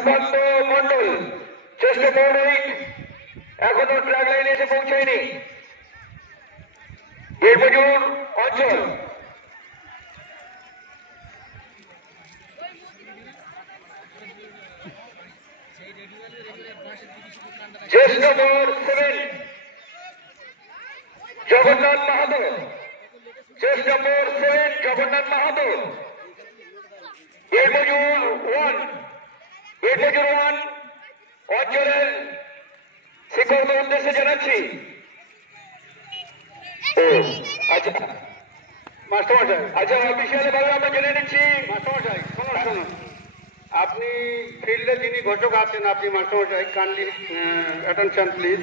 সুকান্ত মন্ডল চেষ্টা পৌরহিত এখনো ট্র্যাক লাইনে এসে পৌঁছায়নি। বীরমজুর অঞ্চল চেস নম্বর 7 জগন্নাথ মাহাতো, চেস নম্বর 7 জগন্নাথ মাহাতো। বীরমজুর 1 অঞ্চলের শিক্ষকদের উদ্দেশ্যে জানাচ্ছি। আচ্ছা মাস্টারমশাই, আচ্ছা অফিসিয়ালি ভাবে আমরা জেনে নিচ্ছি। মাস্টারমশাই শুনুন, আপনি ফিল্ডে যিনি ঘোষক আছেন, আপনি মাস্টারমশাই কাইন্ডলি অ্যাটেনশন প্লিজ।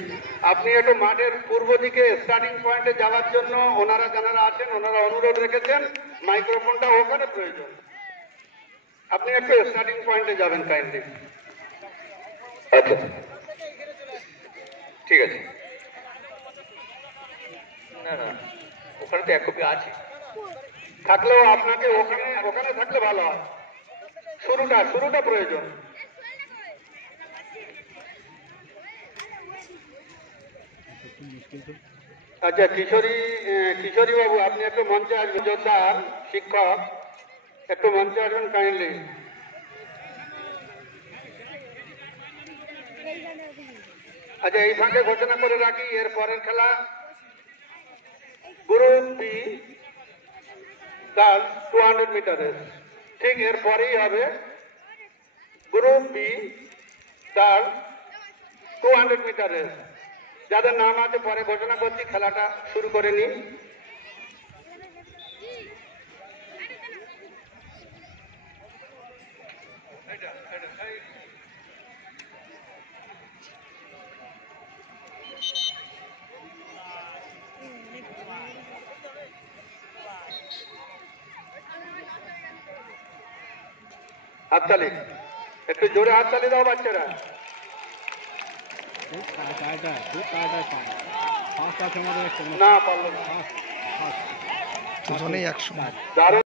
আপনি একটু মাঠের পূর্ব দিকে স্টার্টিং পয়েন্টে যাওয়ার জন্য ওনারা যারা আছেন ওনারা অনুরোধ রেখেছেন, মাইক্রোফোনটা ওখানে প্রয়োজন। আপনি একটু স্টার্টিং পয়েন্টে যাবেন কাইন্ডলি। আচ্ছা ঠিক আছে। না না ওখানে তো এক কপি আছে, থাকলেও আপনাকে ওখানে থাকলে ভালো হয়। শুরুটা প্রয়োজন। আচ্ছা কিশোরী বাবু, আপনি একটু মঞ্চে আসবেন। যোদ্ধার শিক্ষক একটু মঞ্চে আসবেন কাইন্ডলি। আচ্ছা এই ফাঁকে ঘোষণা করে রাখি, এর পরের খেলা group B girls 200 metre race. ঠিক এর পরেই হবে group B girls 200 metre race. যাদের নাম আছে পরে ঘোষণা করছি, খেলাটা শুরু করে নিই। হাততালি, একটু জোরে হাততালি দাও বাচ্চারা। না পারলো না। দুজনেই একসঙ্গে। দারুণ।